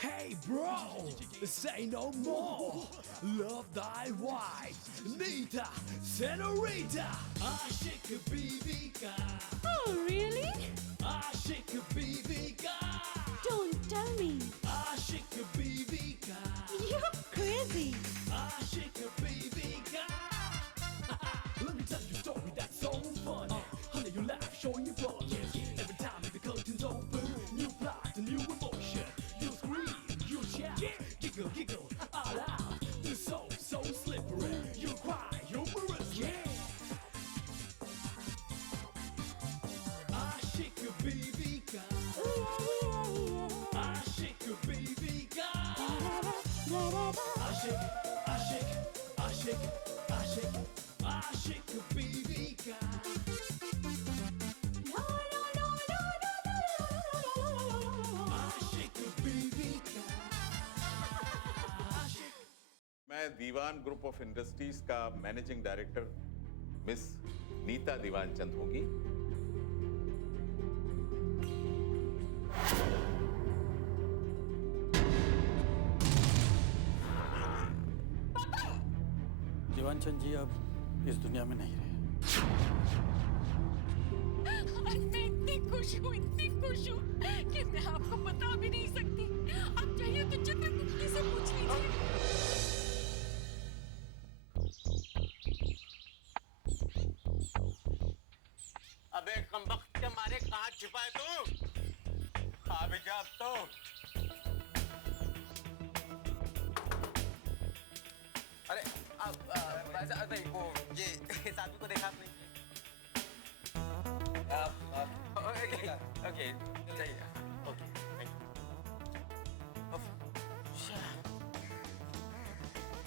Hey bro, say no more. Love thy wife, Nita, Senorita. Aşık Bibika. Oh, really? Aşık Bibika. Don't tell me. Aşık Bibika. You're crazy. Aşık Bibika. Let me tell you a story that's so funny. Honey, you laugh, showing your flaws. Every time the curtains open, new plot, a new emotion. You scream, you shout, giggle, giggle, all out. The soul so slippery. You cry, humorously. Aşık Bibika. Aşık Bibika. Aşık, aşık, aşık, aşık, aşık Bibika. Aşık Bibika. मैं दीवान group of industries का managing director miss Nita Diwan Chand होंगी। दीवान चंद जी अब इस दुनिया में नहीं रहे। और मैं इतनी खुश हूँ कि मैं आपको बता भी नहीं सकती। आप चाहिए तो चंद्रमुखी से पूछ लीजिए। अबे कमबख्त के मारे कहाँ छिपा है तू? आ भी जा अब तो। अरे नहीं वो ये इस आदमी को देखा आपने? ओके चाहिए ओके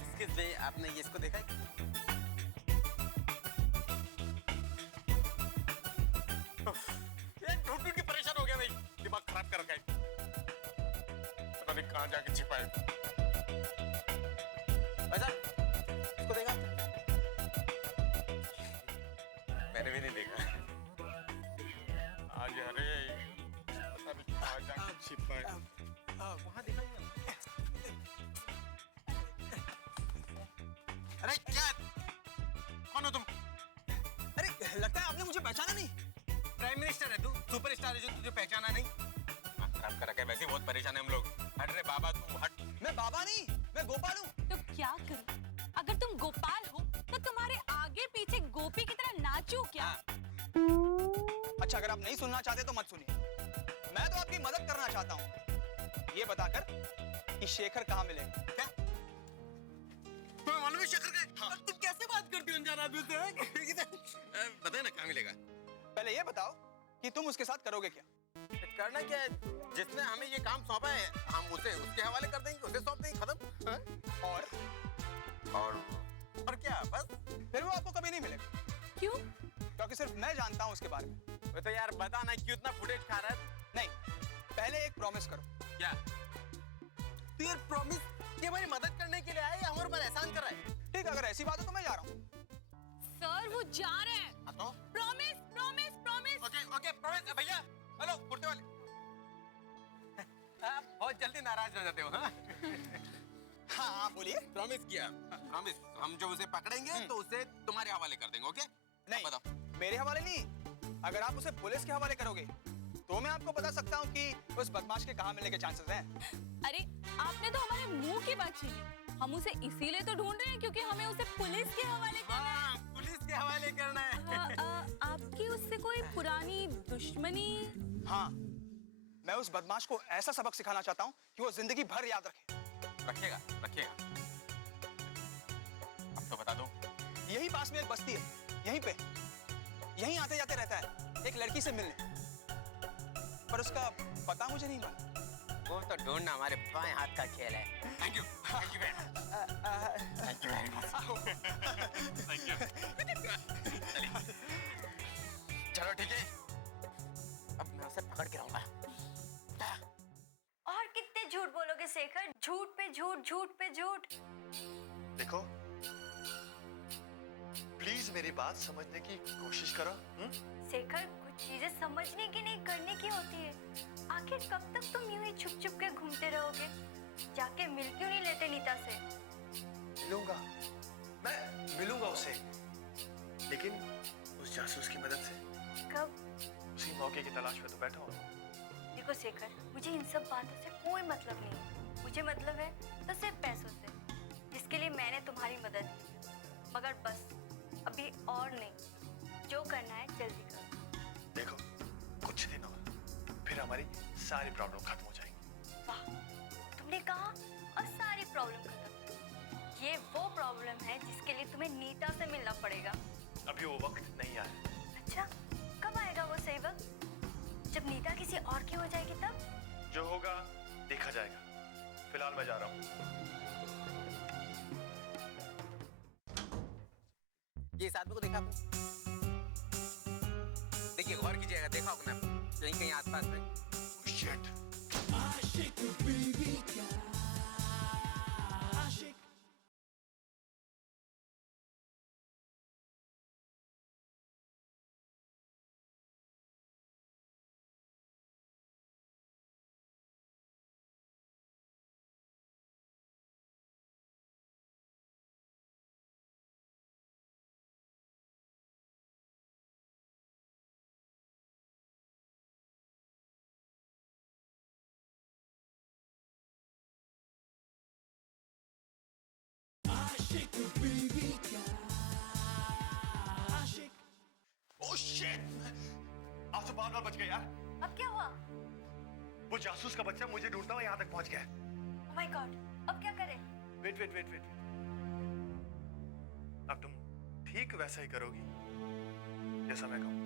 एक्सक्यूज मी, आपने ये इसको देखा है? ढूंढ ढूंढ के परेशान हो गया भाई, दिमाग खराब कर रखा है। पता नहीं कहाँ जाके छिपा है। अच्छा, इसको देखा? मैंने भी नहीं देखा। आज अरे पता नहीं कहाँ जाके छिपा है। वहाँ देखा नहीं? अरे क्या? कौन हो तुम? अरे लगता है आपने मुझे पहचाना नहीं। प्राइम मिनिस्टर है तू, सुपरस्टार है जो तुझे पहचाना नहीं। खराब कर रखा है, वैसे ही बहुत परेशान है हम लोग। हट रे बाबा, तू हट। मैं बाबा नहीं, मैं गोपाल हूँ। तो क्या करूं? अगर तुम गोपाल हो तो तुम्हारे आगे पीछे गोपी की तरह नाचूं क्या? अच्छा, अगर आप नहीं सुनना चाहते तो मत सुनिए। मैं तो आपकी मदद करना चाहता हूँ, ये बताकर कि शेखर कहाँ मिलेगा। क्या? तुम्हें मालूम है शेखर का? हाँ। तुम कैसे बात करती हो अनजान आदमी से? बताए ना कहाँ मिलेगा। पहले ये बताओ कि तुम उसके साथ करोगे क्या? करना क्या है? जिसने हमें ये काम सौंपा है हम उसे उसके हवाले कर देंगे, उसे सौंप देंगे, खत्म। हाँ? और क्या बस? फिर वो आपको कभी नहीं मिलेगा। क्यों? क्योंकि सिर्फ मैं जानता हूँ उसके बारे में। वो तो यार बता ना, क्यों इतना फुटेज खा रहा है? नहीं, पहले एक प्रॉमिस करो। क्या? तू यार प्रॉमिस कि हमारी मदद करने के लिए आए या हमारे ऊपर एहसान कर रहा है? ठीक, अगर ऐसी बात है तो मैं जा रहा हूँ। सर वो जा रहे हैं। हाँ तो? Promise promise promise. Okay okay promise भैया। हेलो कुर्ते वाले। आप बहुत जल्दी नाराज हो जाते हो। हाँ हाँ बोलिए। प्रॉमिस किया, प्रॉमिस। हम जब उसे पकड़ेंगे तो उसे तुम्हारे हवाले कर देंगे। ओके? नहीं, बताओ। मेरे हवाले नहीं। अगर आप उसे पुलिस के हवाले करोगे तो मैं आपको बता सकता हूँ कि उस बदमाश के कहाँ मिलने के चांसेस हैं। अरे आपने तो हमारे मुंह की बात छीनी। हम उसे इसीलिए तो ढूंढ रहे हैं क्योंकि हमें उसे पुलिस के हवाले करना है। हाँ, पुलिस के हवाले करना है। आपकी उससे कोई पुरानी दुश्मनी? हाँ, मैं उस बदमाश को ऐसा सबक सिखाना चाहता हूँ कि वो जिंदगी भर याद रखे। रखिएगा रखिएगा। अब तो बता दो। यही पास में एक बस्ती है, यहीं आते जाते रहता है एक लड़की से मिलने, पर उसका पता मुझे नहीं मालूम। वो तो ढूंढना हमारे बाएं हाथ का खेल है। Thank you very much. Thank you very much. Thank you. चलो ठीक है, अब मैं उसे पकड़ के रहूंगा। और कितने झूठ बोलोगे शेखर? झूठ पे झूठ, झूठ पे झूठ। देखो, प्लीज मेरी बात समझने की कोशिश करो। शेखर कुछ चीजें समझने की नहीं करने की होती है। आखिर कब तक तुम यूं ही छुप छुप के घूमते रहोगे? जाके मिल क्यों नहीं लेते नीता से? मिलूंगा, मैं मिलूंगा उससे, लेकिन उस जासूस की मदद से। कब? उसी मौके की तलाश में तो बैठा हूँ। देखो शेखर, मुझे इन सब बातों से कोई मतलब नहीं है। मुझे मतलब है तो सिर्फ पैसों से, जिसके लिए मैंने तुम्हारी मदद की। मगर बस अभी और नहीं, जो करना है जल्दी करो। देखो, कुछ दिन और फिर हमारी सारी प्रॉब्लम खत्म हो जाएगी। वाह, तुमने कहा और सारी प्रॉब्लम खत्म। ये वो प्रॉब्लम है जिसके लिए तुम्हें नीता से मिलना पड़ेगा। अभी वो वक्त नहीं आया। अच्छा, कब आएगा वो सही वक्त? जब नीता किसी और की हो जाएगी तब? जो होगा देखा जाएगा। फिलहाल मैं जा रहा हूँ। ये इस आदमी को देखा आपने? देखिए, गौर कीजिएगा, देखा होगा ना कहीं कहीं आसपास में। शिट। आशिक बीवी का आशिक। आशिक बीवी का आशिक। Oh shit! आप तो बार-बार बच गए यार। अब क्या हुआ? वो जासूस का बच्चा मुझे ढूंढता हुआ यहाँ तक पहुँच गया। ओह माय गॉड, अब क्या करें? वेट। अब तुम ठीक वैसा ही करोगी जैसा मैं कहूँ।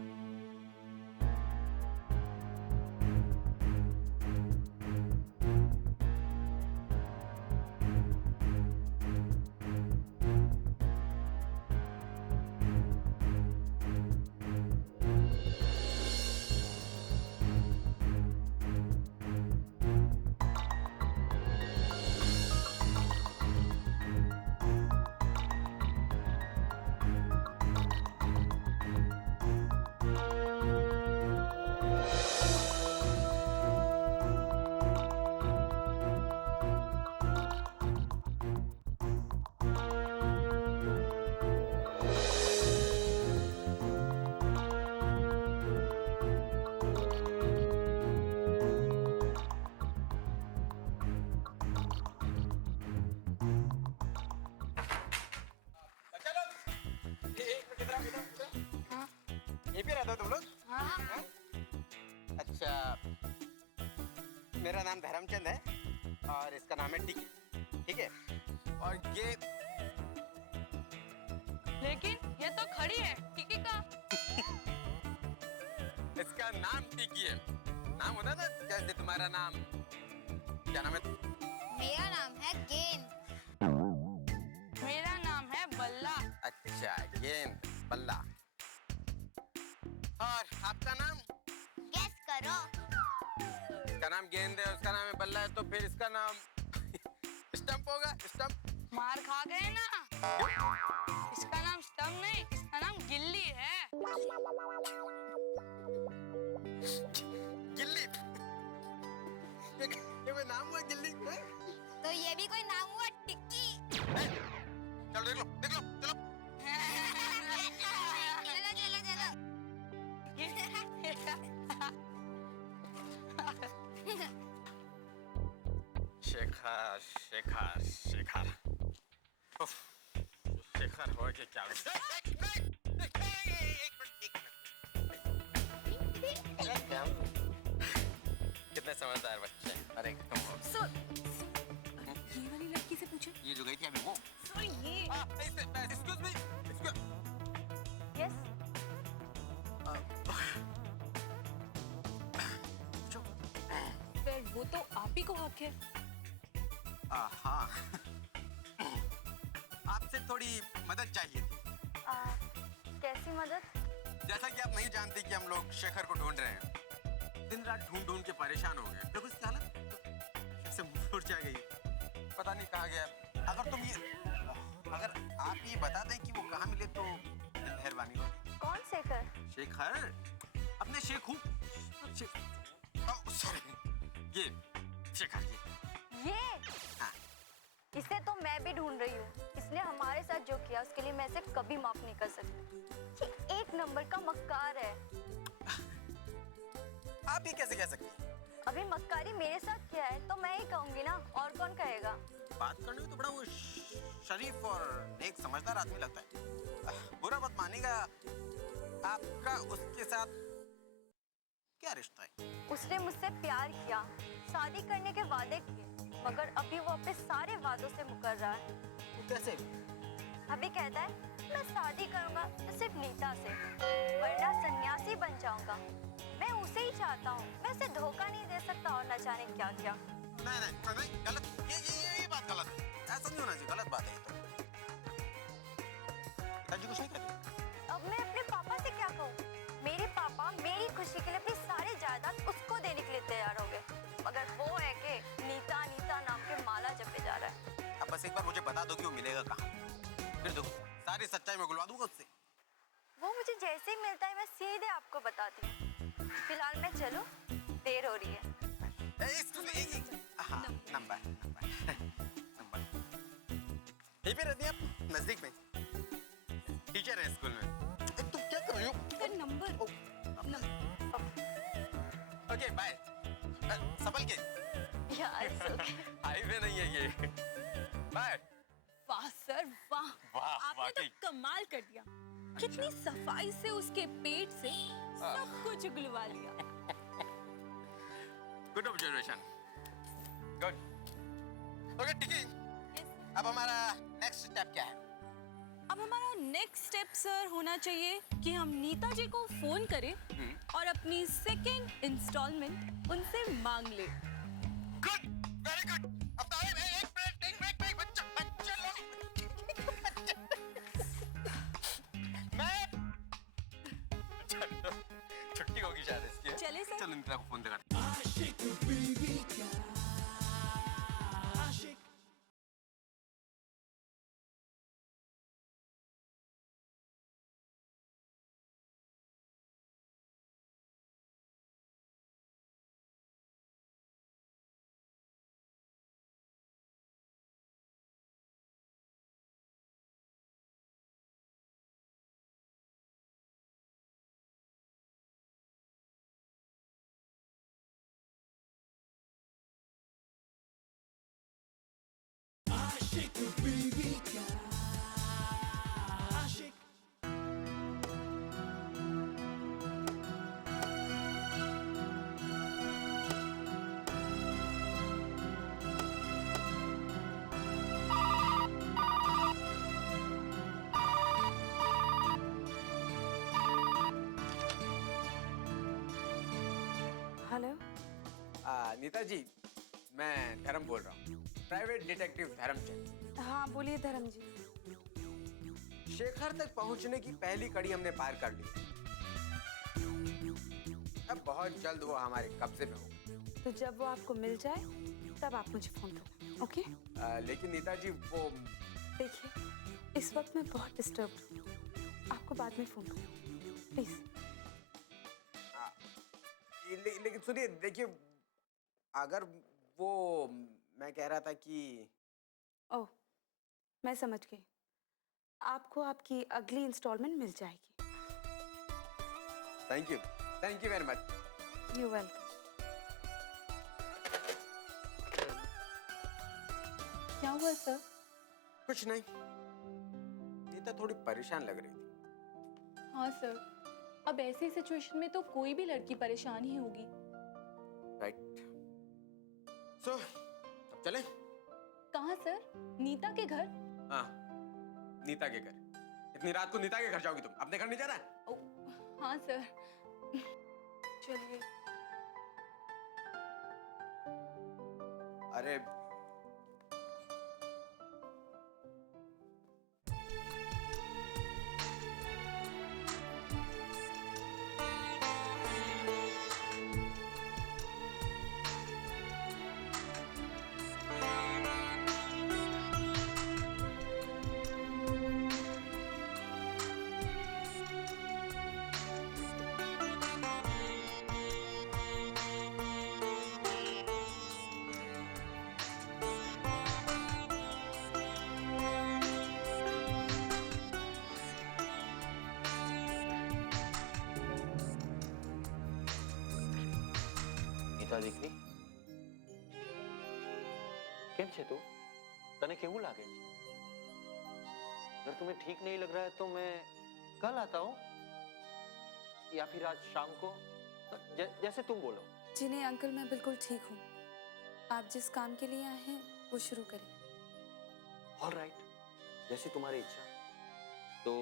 यहीं पे रहते हो तुम लोग? हाँ। अच्छा, मेरा नाम धर्मचंद है और इसका नाम है टिकी, ठीक है? और ये लेकिन ये तो खड़ी है, टिकी का। इसका नाम टिकी है। नाम होता ना, जैसे तुम्हारा नाम क्या नाम है? मेरा नाम है गेंद। मेरा नाम है बल्ला। अच्छा, गेंद, बल्ला। और आपका नाम? गेस करो। इसका नाम गेंद है, उसका नाम है बल्ला है, तो फिर इसका नाम स्टंप होगा। स्टंप। मार खा गए ना? इसका नाम स्टंप नहीं, इसका नाम गिल्ली है। गिल्ली? ये कोई नाम हुआ गिल्ली? तो ये भी कोई नाम हुआ टिक्की। चलो देख लो, चलो। शेखर शेखर शेखर उफ, शेखर हो के क्या? कितने समझदार बच्चे हैं। अरे तुम ये वाली लड़की से पूछे। ये जो गई थी अभी वो। ये एक्सक्यूज मी। यस, फिर वो तो आप ही को हक है। हाँ, आपसे थोड़ी मदद चाहिए थी। कैसी मदद? जैसा कि आप नहीं जानती कि हम लोग शेखर को ढूंढ रहे हैं। दिन रात ढूंढ ढूंढ के परेशान हो गए। देखो इसकी हालत कैसे मूर्छा गई, पता नहीं कहाँ गया। अगर आप ये बता दें कि वो कहाँ मिले तो मेहरबानी होगी। कौन शेखर? शेखर? अपने सॉरी ये शेखर ये हाँ। इसे तो मैं भी ढूंढ रही हूँ। इसने हमारे साथ जो किया उसके लिए मैं इसे कभी माफ नहीं कर सकती। ये एक नंबर का मक्कार है। आप ये कैसे कह सकते हैं? अभी मक्कारी मेरे साथ किया है तो मैं ही कहूंगी ना, और कौन कहेगा। बात करने में तो बड़ा वो शरीफ और नेक समझदार आदमी लगता है। बुरा मत मानेगा, आपका उसके साथ क्या रिश्ता है? उसने मुझसे प्यार किया, शादी करने के वादे किए, मगर अभी वो अपने सारे वादों से मुकर रहा है। कैसे? अभी कहता है मैं शादी करूंगा तो सिर्फ नीता से, वरना सन्यासी बन जाऊंगा। मैं उसे ही चाहता हूँ, मैं उसे धोखा नहीं दे सकता और न जाने क्या क्या। नहीं गलत, ये बात गलत है। ऐसा नहीं होना चाहिए, गलत बात है ये तो। पिताजी कुछ नहीं कहते? अब मैं अपने पापा से क्या कहूँ? मेरे पापा मेरी खुशी के लिए अपनी सारी जायदाद उसको देने के लिए तैयार हो गए, मगर वो है कि नीता नीता नाम के माला जपे जा रहा है। अब बस एक बार मुझे बता दो कि वो मिलेगा कहाँ, फिर दो सारी सच्चाई मैं गुलवा दूंगा उससे। वो मुझे जैसे ही मिलता है मैं सीधे आपको बताती हूँ। फिलहाल मैं चलूं, देर हो रही है। हाँ, नंबर यहीं पे रहती हैं आप? नजदीक में टीचर है स्कूल में। तुम क्या कर रही हो? Number okay bye. संभल के, हाईवे नहीं है ये। बाय। वाह सर वाह, वाह, आपने तो वाकई। कमाल कर दिया। कितनी सफाई से उसके पेट से सब कुछ उगलवा लिया। Good observation, good. ओके टिकी, अब हमारा नेक्स्ट स्टेप क्या है? अब हमारा नेक्स्ट स्टेप सर होना चाहिए कि हम नीता जी को फोन करें और अपनी सेकेंड इंस्टॉलमेंट उनसे मांग ले। Good, very good. अब तो एक मिनट बच्चा लोग मैं छुट्टी होगी शायद इसकी। चले सर। चलो नीता को फोन लगा। आशिक बीवी का आशिक। आशिक बीवी का आशिक। हेलो। नीता जी, मैं धर्म बोल रहा हूँ, प्राइवेट डिटेक्टिव धर्मचंद। हाँ बोलिए धर्म जी। शेखर तक पहुंचने की पहली कड़ी हमने पार कर ली। अब बहुत जल्द वो हमारे कब्जे में होगा। तो जब वो आपको मिल जाए तब आप मुझे फोन करना, ओके? लेकिन नीता जी वो देखिए इस वक्त मैं बहुत डिस्टर्ब हूँ, आपको बाद में फोन करूँ प्लीज। लेकिन सुनिए, देखिए अगर वो मैं कह रहा था कि ओह मैं समझ गई, आपको आपकी अगली इंस्टॉलमेंट मिल जाएगी। Thank you very much. You welcome. क्या हुआ सर? कुछ नहीं, नीता थोड़ी परेशान लग रही थी। हाँ सर, अब ऐसी सिचुएशन में तो कोई भी लड़की परेशान ही होगी। राइट। सो अब चलें? कहाँ सर? नीता के घर? हाँ, नीता के घर। इतनी रात को नीता के घर जाओगी तुम? अपने घर नहीं जाना? हाँ सर, चलिए। अरे નીતા દીકરી, કેમ છે તું? તને કેવું લાગે છે? अगर तुम्हें ठीक नहीं लग रहा है तो मैं कल आता हूँ या फिर आज शाम को, जैसे तुम बोलो। जी नहीं अंकल, मैं बिल्कुल ठीक हूँ। आप जिस काम के लिए आए हैं वो शुरू करें। ऑल राइट, जैसी तुम्हारी इच्छा। तो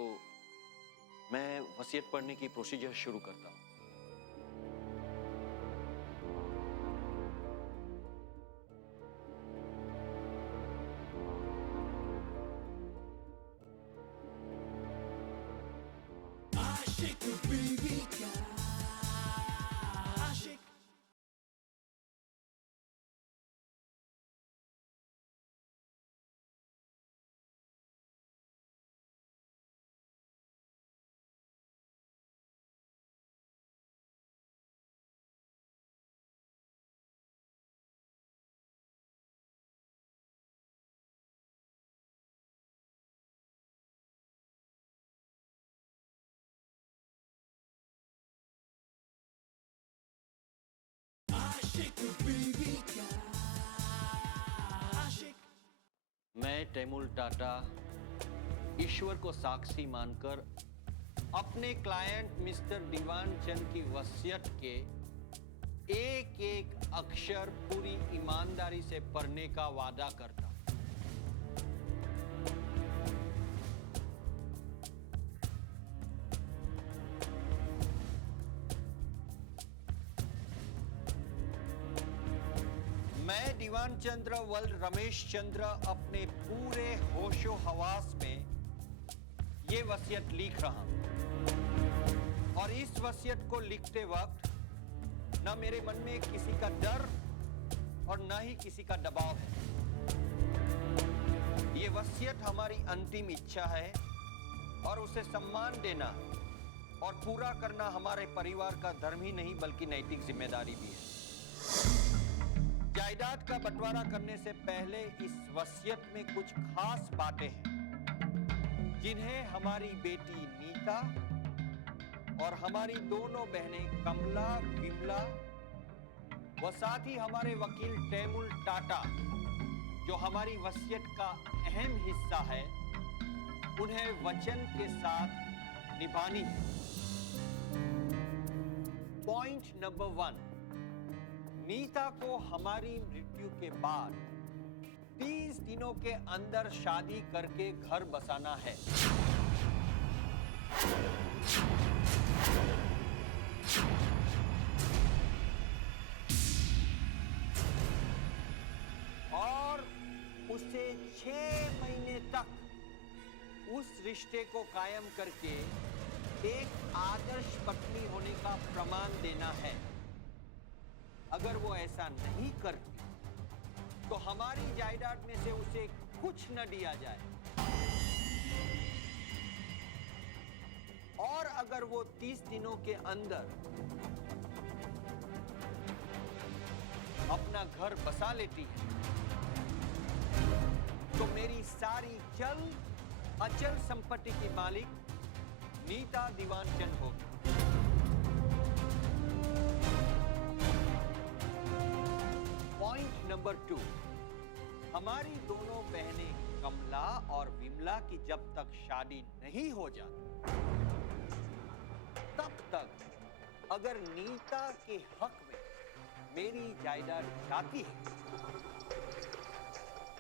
मैं वसीयत पढ़ने की प्रोसीजर शुरू करता हूँ। आशिक बीवी का आशिक। मैं तैमूर टाटा ईश्वर को साक्षी मानकर अपने क्लाइंट मिस्टर दीवान चंद की वसीयत के एक एक अक्षर पूरी ईमानदारी से पढ़ने का वादा करता। मैं दीवान चंद्र वल रमेश चंद्र अपने पूरे होशो हवास में ये वसीयत लिख रहा हूं और इस वसीयत को लिखते वक्त न मेरे मन में किसी का डर और न ही किसी का दबाव है। ये वसीयत हमारी अंतिम इच्छा है और उसे सम्मान देना और पूरा करना हमारे परिवार का धर्म ही नहीं बल्कि नैतिक जिम्मेदारी भी है। जायदाद का बंटवारा करने से पहले इस वसीयत में कुछ खास बातें हैं जिन्हें हमारी बेटी नीता और हमारी दोनों बहनें कमला विमला व साथ ही हमारे वकील तैमूर टाटा जो हमारी वसीयत का अहम हिस्सा है उन्हें वचन के साथ निभानी है। पॉइंट नंबर 1, नीता को हमारी मृत्यु के बाद 30 दिनों के अंदर शादी करके घर बसाना है। और उसे 6 महीने तक उस रिश्ते को कायम करके एक आदर्श पत्नी होने का प्रमाण देना है। अगर वो ऐसा नहीं करती तो हमारी जायदाद में से उसे कुछ न दिया जाए और अगर वो 30 दिनों के अंदर अपना घर बसा लेती है तो मेरी सारी चल अचल संपत्ति की मालिक नीता दीवान चंद होगी। पॉइंट नंबर 2, हमारी दोनों बहनें कमला और विमला की जब तक शादी नहीं हो जाती तब तक अगर नीता के हक में मेरी जायदाद जाती है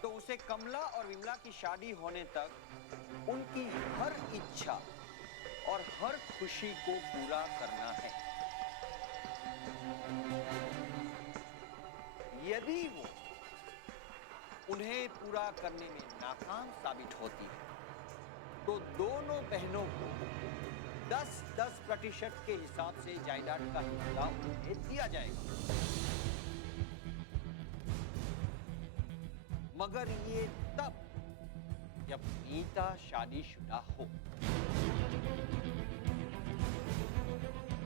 तो उसे कमला और विमला की शादी होने तक उनकी हर इच्छा और हर खुशी को पूरा करना है। यदि वो उन्हें पूरा करने में नाकाम साबित होती है तो दोनों बहनों को 10% के हिसाब से जायदाद का हिस्सा उन्हें दिया जाएगा, मगर ये तब जब नीता शादीशुदा हो।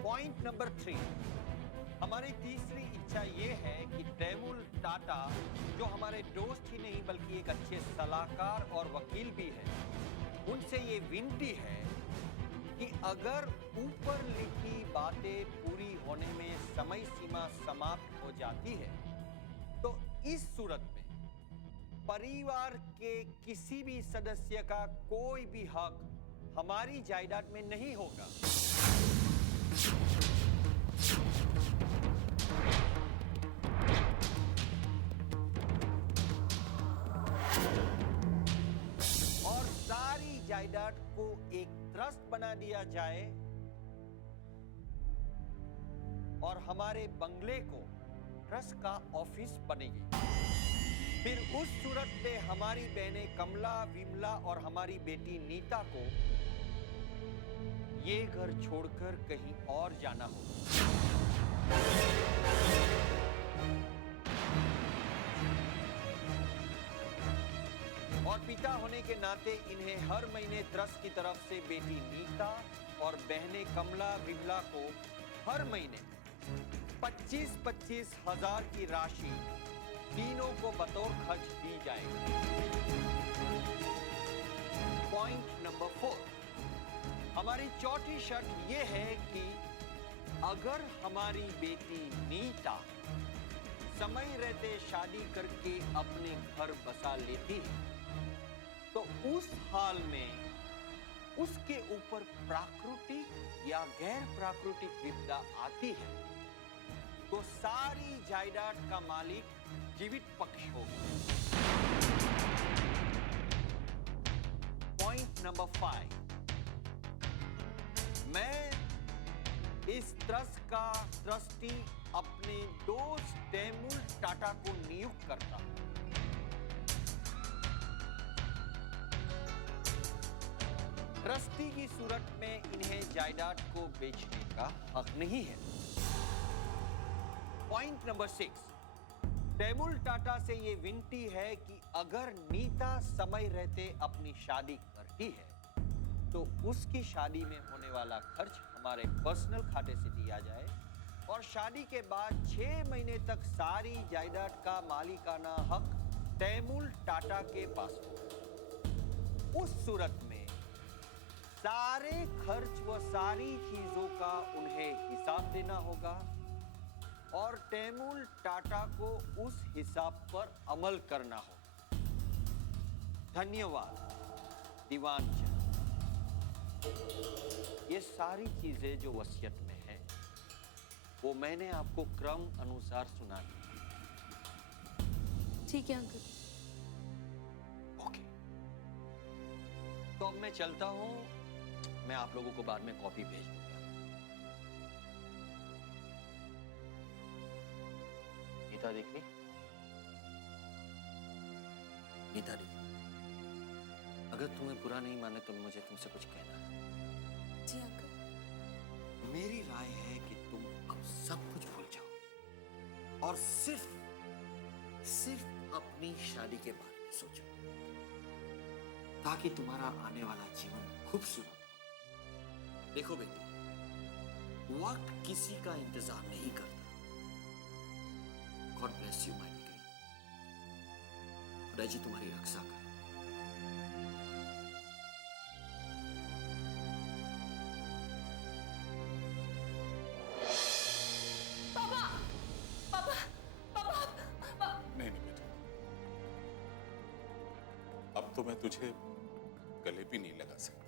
पॉइंट नंबर 3, हमारी तीसरी इच्छा ये है कि तैमूर टाटा जो हमारे दोस्त ही नहीं बल्कि एक अच्छे सलाहकार और वकील भी है, उनसे ये विनती है कि अगर ऊपर लिखी बातें पूरी होने में समय सीमा समाप्त हो जाती है तो इस सूरत में परिवार के किसी भी सदस्य का कोई भी हक हमारी जायदाद में नहीं होगा। और सारी जायदाद को एक ट्रस्ट बना दिया जाए और हमारे बंगले को ट्रस्ट का ऑफिस बनेगी। फिर उस सूरत में हमारी बहनें कमला, विमला और हमारी बेटी नीता को ये घर छोड़कर कहीं और जाना होगा। और पिता होने के नाते इन्हें हर महीने ट्रस्ट की तरफ से बेटी नीता और बहनें कमला, विमला को हर महीने 25-25 हजार की राशि तीनों को बतौर खर्च दी जाएगी। पॉइंट नंबर 4, हमारी चौथी शर्त यह है कि अगर हमारी बेटी नीता समय रहते शादी करके अपने घर बसा लेती है तो उस हाल में उसके ऊपर प्राकृतिक या गैर प्राकृतिक विपदा आती है तो सारी जायदाद का मालिक जीवित पक्ष होगा। पॉइंट नंबर 5, मैं इस ट्रस्ट का ट्रस्टी अपने दोस्त तैमूर टाटा को नियुक्त करता हूं। ट्रस्टी की सूरत में इन्हें जायदाद को बेचने का हक नहीं है। पॉइंट नंबर 6, तैमूर टाटा से ये विनती है कि अगर नीता समय रहते अपनी शादी करती है तो उसकी शादी में होने वाला खर्च हमारे पर्सनल खाते से दिया जाए और शादी के बाद 6 महीने तक सारी जायदाद का मालिकाना हक तैमूर टाटा के पास हो। उस सूरत में सारे खर्च व सारी चीजों का उन्हें हिसाब देना होगा और तैमूर टाटा को उस हिसाब पर अमल करना होगा। धन्यवाद दीवान चंद। ये सारी चीजें जो वसीयत में है वो मैंने आपको क्रम अनुसार सुना दी। ठीक है अंकल। ओके, तो अब मैं चलता हूं। मैं आप लोगों को बाद में कॉपी भेज दूंगा। नीता देख ली? नीता देख, अगर तुम्हें बुरा नहीं माने तो मुझे तुमसे कुछ कहना है। जी अंकल। मेरी राय है कि तुम अब सब कुछ भूल जाओ और सिर्फ अपनी शादी के बारे में सोचो ताकि तुम्हारा आने वाला जीवन खूबसूरत हो। देखो बेटी, वक्त किसी का इंतजार नहीं करता। God bless you my dear. खुदा जी तुम्हारी रक्षा करे। नहीं बेटा, अब तो मैं तुझे गले भी नहीं लगा सकता।